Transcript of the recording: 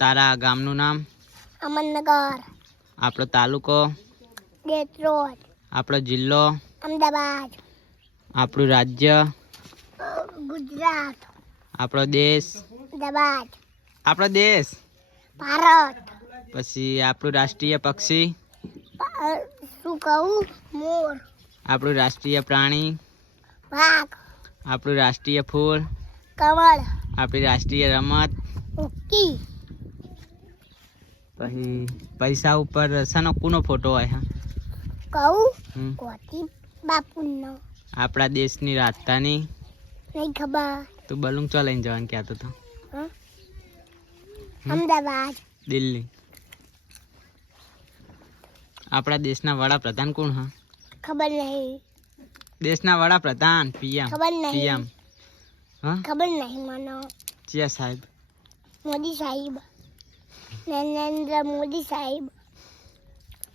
તારા ગામનું નામ? અમરનગર. આપણો તાલુકો? દેત્રોડ. આપણો જિલ્લો? અમદાવાદ. આપણું રાજ્ય? ગુજરાત. આપણો દેશ? અમદાવાદ. આપણો દેશ? ભારત. પછી આપણું રાષ્ટ્રીય પક્ષી? શું કહું? મોર. આપણું રાષ્ટ્રીય પ્રાણી? વાઘ. આપણું રાષ્ટ્રીય ફૂલ? કમળ. આપણી રાષ્ટ્રીય રમત? હોકી. પછી પૈસા ઉપર શાનો કોનો ફોટો હોય? હા કહું? કોટી બાપુનો. આપણા દેશની રાજધાની? નહીં ખબર. તું બલૂન ચો લઈને જવાનું કહેતો હતો? અમદાવાદ. દિલ્હી. આપણા દેશના વડાપ્રધાન કોણ? હા ખબર નહીં. દેશના વડાપ્રધાન? પીએમ? ખબર નહીં. પીએમ? હા ખબર નહીં મને. ચિયા સાહેબ? મોદી સાહેબ. નરેન્દ્ર મોદી સાહેબ.